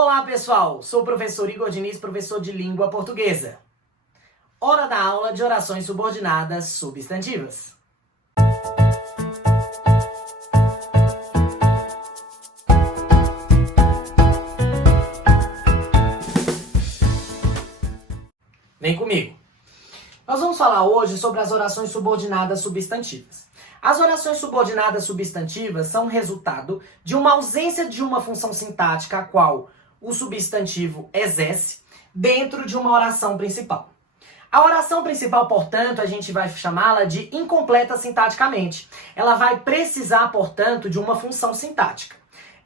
Olá pessoal, sou o professor Igor Diniz, professor de língua portuguesa. Hora da aula de orações subordinadas substantivas. Vem comigo. Nós vamos falar hoje sobre as orações subordinadas substantivas. As orações subordinadas substantivas são resultado de uma ausência de uma função sintática a qual o substantivo exerce dentro de uma oração principal. A oração principal, portanto, a gente vai chamá-la de incompleta sintaticamente. Ela vai precisar, portanto, de uma função sintática.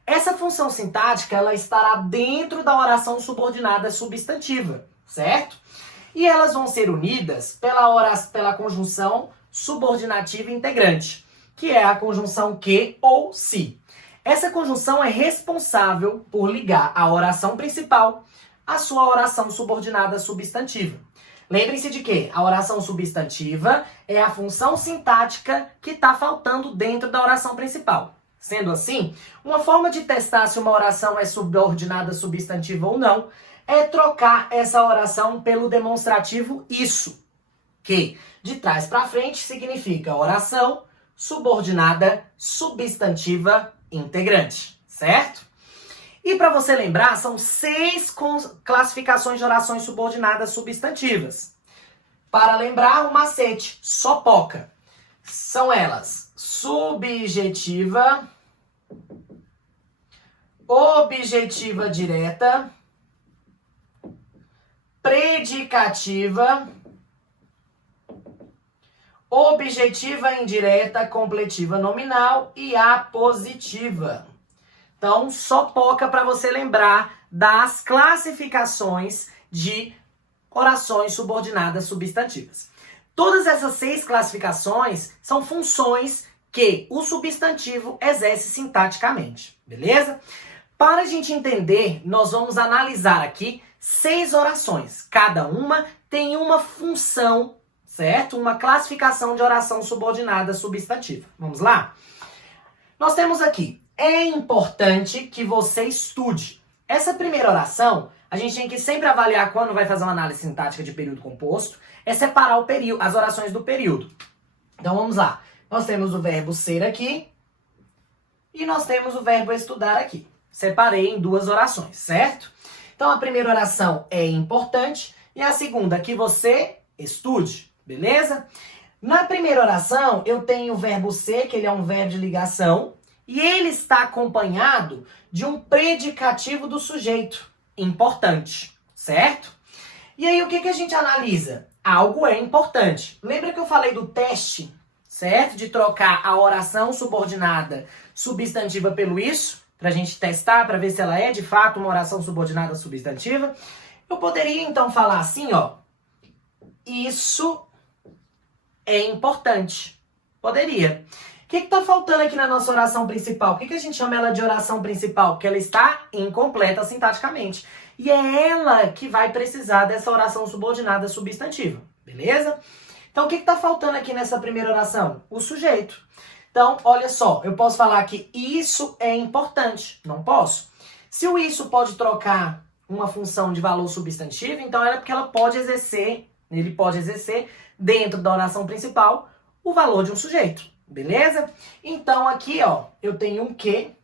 Essa função sintática ela estará dentro da oração subordinada substantiva, certo? E elas vão ser unidas pela conjunção subordinativa integrante, que é a conjunção que ou se. Essa conjunção é responsável por ligar a oração principal à sua oração subordinada substantiva. Lembrem-se de que a oração substantiva é a função sintática que está faltando dentro da oração principal. Sendo assim, uma forma de testar se uma oração é subordinada substantiva ou não é trocar essa oração pelo demonstrativo isso, que de trás para frente significa oração subordinada substantiva integrante, certo? E para você lembrar, são 6 classificações de orações subordinadas substantivas. Para lembrar, um macete, sopoca. São elas subjetiva, objetiva direta, predicativa, objetiva indireta, completiva nominal e apositiva. Então, sopoca para você lembrar das classificações de orações subordinadas substantivas. Todas essas 6 classificações são funções que o substantivo exerce sintaticamente, beleza? Para a gente entender, nós vamos analisar aqui 6 orações. Cada uma tem uma função, certo? Uma classificação de oração subordinada substantiva. Vamos lá? Nós temos aqui, é importante que você estude. Essa primeira oração, a gente tem que sempre avaliar quando vai fazer uma análise sintática de período composto, é separar o período, as orações do período. Então vamos lá. Nós temos o verbo ser aqui e nós temos o verbo estudar aqui. Separei em 2 orações, certo? Então a primeira oração é importante e a segunda que você estude. Beleza? Na primeira oração, eu tenho o verbo ser, que ele é um verbo de ligação, e ele está acompanhado de um predicativo do sujeito, importante, certo? E aí, o que a gente analisa? Algo é importante. Lembra que eu falei do teste, certo? De trocar a oração subordinada substantiva pelo isso, para a gente testar, para ver se ela é de fato uma oração subordinada substantiva. Eu poderia, então, falar assim, ó, isso é importante. Poderia. O que está faltando aqui na nossa oração principal? Por que a gente chama ela de oração principal? Porque ela está incompleta sintaticamente. E é ela que vai precisar dessa oração subordinada substantiva. Beleza? Então, o que está faltando aqui nessa primeira oração? O sujeito. Então, olha só. Eu posso falar que isso é importante. Não posso? Se o isso pode trocar uma função de valor substantivo, então é porque ela pode exercer, ele pode exercer dentro da oração principal o valor de um sujeito, beleza? Então aqui, ó, eu tenho um que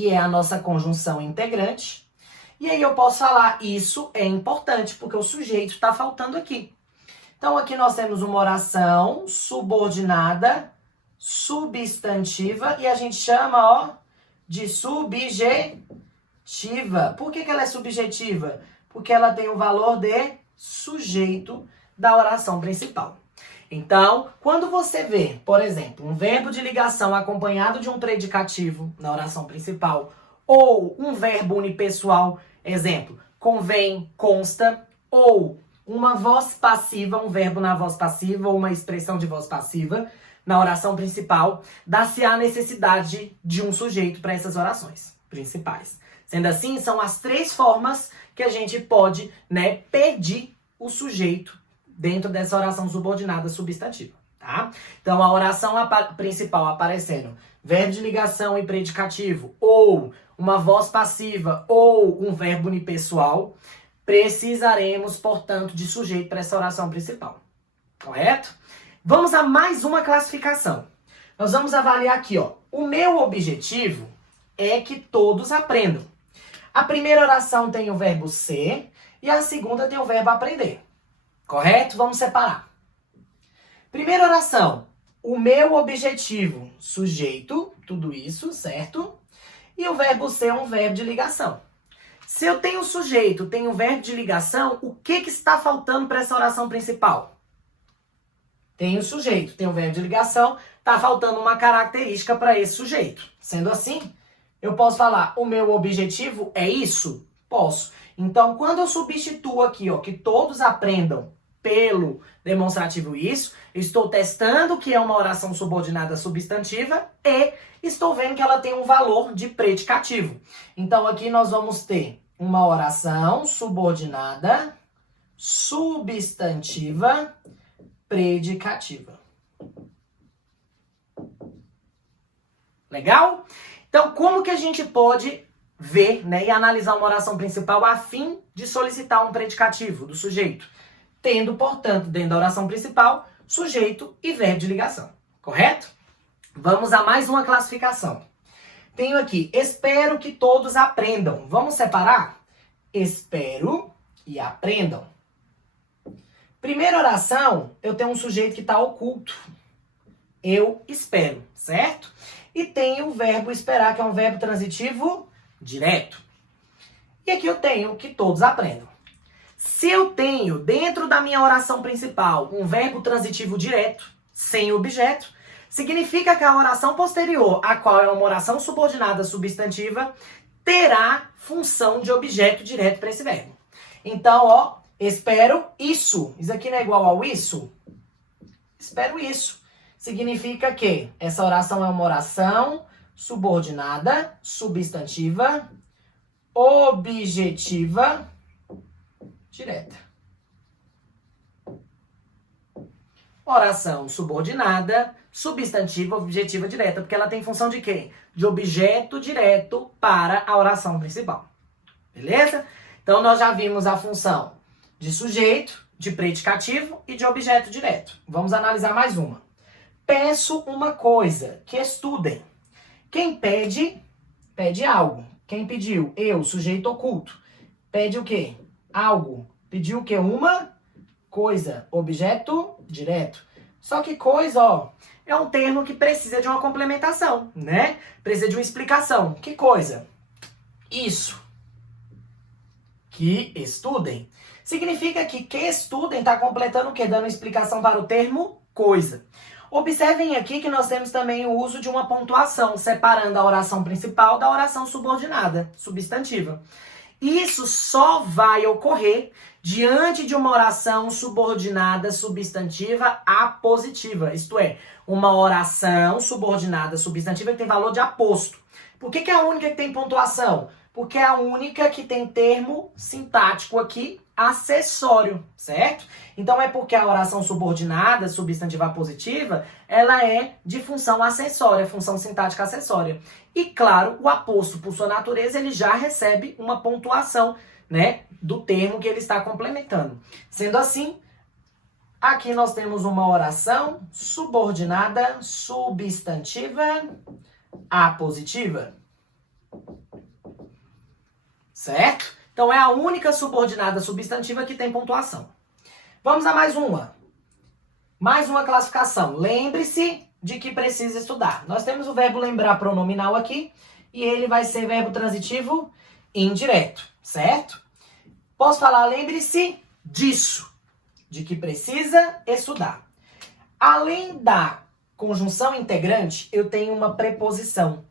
é a nossa conjunção integrante, e aí eu posso falar isso é importante, porque o sujeito está faltando aqui. Então aqui nós temos uma oração subordinada substantiva, e a gente chama, ó, de subjetiva. Por que ela é subjetiva? Porque ela tem o valor de sujeito da oração principal. Então, quando você vê, por exemplo, um verbo de ligação acompanhado de um predicativo na oração principal, ou um verbo unipessoal, exemplo, convém, consta, ou uma voz passiva, um verbo na voz passiva, ou uma expressão de voz passiva na oração principal, dá-se a necessidade de um sujeito para essas orações principais. Sendo assim, são as 3 formas que a gente pode, pedir o sujeito dentro dessa oração subordinada substantiva, tá? Então, a oração principal aparecendo verbo de ligação e predicativo, ou uma voz passiva ou um verbo unipessoal, precisaremos, portanto, de sujeito para essa oração principal. Correto? Vamos a mais uma classificação. Nós vamos avaliar aqui, ó. O meu objetivo é que todos aprendam. A primeira oração tem o verbo ser e a segunda tem o verbo aprender. Correto? Vamos separar. Primeira oração. O meu objetivo, sujeito, tudo isso, certo? E o verbo ser é um verbo de ligação. Se eu tenho sujeito, tenho verbo de ligação, o que está faltando para essa oração principal? Tenho sujeito, tenho verbo de ligação, está faltando uma característica para esse sujeito. Sendo assim, eu posso falar, o meu objetivo é isso? Posso. Então, quando eu substituo aqui, ó, que todos aprendam pelo demonstrativo isso, eu estou testando que é uma oração subordinada substantiva e estou vendo que ela tem um valor de predicativo. Então, aqui nós vamos ter uma oração subordinada substantiva predicativa. Legal? Então, como que a gente pode ver, né, e analisar uma oração principal a fim de solicitar um predicativo do sujeito? Tendo, portanto, dentro da oração principal, sujeito e verbo de ligação. Correto? Vamos a mais uma classificação. Tenho aqui, espero que todos aprendam. Vamos separar? Espero e aprendam. Primeira oração, eu tenho um sujeito que está oculto. Eu espero, certo? E tenho o verbo esperar, que é um verbo transitivo direto. E aqui eu tenho que todos aprendam. Se eu tenho, dentro da minha oração principal, um verbo transitivo direto, sem objeto, significa que a oração posterior, a qual é uma oração subordinada substantiva, terá função de objeto direto para esse verbo. Então, ó, espero isso. Isso aqui não é igual ao isso? Espero isso. Significa que essa oração é uma oração subordinada, substantiva, objetiva, direta. Oração subordinada, substantiva, objetiva, direta. Porque ela tem função de quê? De objeto direto para a oração principal. Beleza? Então, nós já vimos a função de sujeito, de predicativo e de objeto direto. Vamos analisar mais uma. Peço uma coisa, que estudem. Quem pede, pede algo. Quem pediu? Eu, sujeito oculto. Pede o quê? Algo. Pediu o quê? Uma coisa. Objeto direto. Só que coisa, ó, é um termo que precisa de uma complementação, né? Precisa de uma explicação. Que coisa? Isso. Que estudem. Significa que estudem está completando o quê? Dando explicação para o termo coisa. Observem aqui que nós temos também o uso de uma pontuação, separando a oração principal da oração subordinada, substantiva. Isso só vai ocorrer diante de uma oração subordinada substantiva apositiva. Isto é, uma oração subordinada substantiva que tem valor de aposto. Por que é a única que tem pontuação? Porque é a única que tem termo sintático aqui, acessório, certo? Então é porque a oração subordinada, substantiva positiva, ela é de função acessória, função sintática acessória. E claro, o aposto, por sua natureza, ele já recebe uma pontuação, né, do termo que ele está complementando. Sendo assim, aqui nós temos uma oração subordinada, substantiva, apositiva. Certo? Então é a única subordinada substantiva que tem pontuação. Vamos a mais uma. Mais uma classificação. Lembre-se de que precisa estudar. Nós temos o verbo lembrar pronominal aqui e ele vai ser verbo transitivo indireto, certo? Posso falar, lembre-se disso, de que precisa estudar. Além da conjunção integrante, eu tenho uma preposição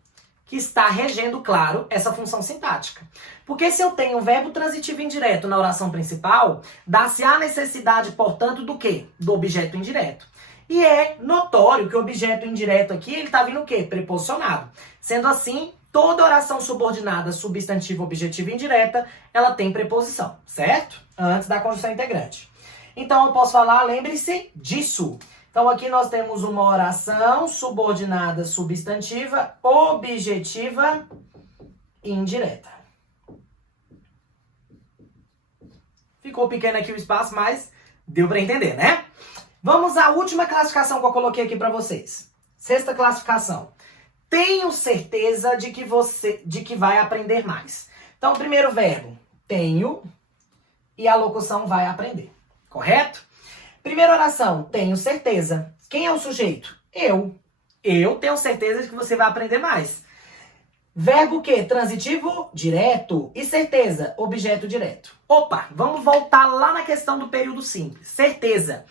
que está regendo, claro, essa função sintática. Porque se eu tenho um verbo transitivo indireto na oração principal, dá-se a necessidade, portanto, do quê? Do objeto indireto. E é notório que o objeto indireto aqui, ele está vindo o quê? Preposicionado. Sendo assim, toda oração subordinada, substantiva, objetiva e indireta, ela tem preposição, certo? Antes da conjunção integrante. Então, eu posso falar, lembre-se disso. Então, aqui nós temos uma oração subordinada substantiva, objetiva indireta. Ficou pequeno aqui o espaço, mas deu para entender, né? Vamos à última classificação que eu coloquei aqui para vocês. Sexta classificação. Tenho certeza de que vai aprender mais. Então, o primeiro verbo, tenho, e a locução vai aprender. Correto? Primeira oração, tenho certeza. Quem é o sujeito? Eu. Eu tenho certeza de que você vai aprender mais. Verbo o quê? Transitivo direto. E certeza, objeto direto. Opa, vamos voltar lá na questão do período simples. Certeza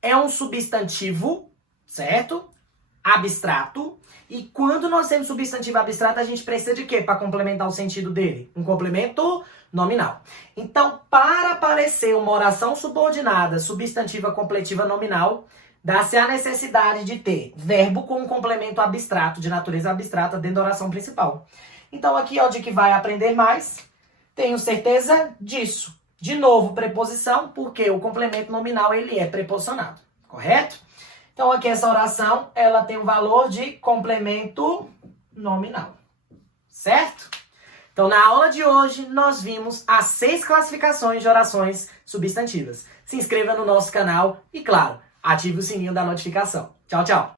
é um substantivo, certo? Abstrato. E quando nós temos substantivo abstrato, a gente precisa de quê para complementar o sentido dele? Um complemento nominal. Então, para aparecer uma oração subordinada, substantiva, completiva, nominal, dá-se a necessidade de ter verbo com um complemento abstrato, de natureza abstrata, dentro da oração principal. Então, aqui, ó, de que vai aprender mais, tenho certeza disso. De novo, preposição, porque o complemento nominal, ele é preposicionado, correto? Então, aqui essa oração, ela tem o valor de complemento nominal, certo? Então, na aula de hoje, nós vimos as 6 classificações de orações substantivas. Se inscreva no nosso canal e, claro, ative o sininho da notificação. Tchau, tchau!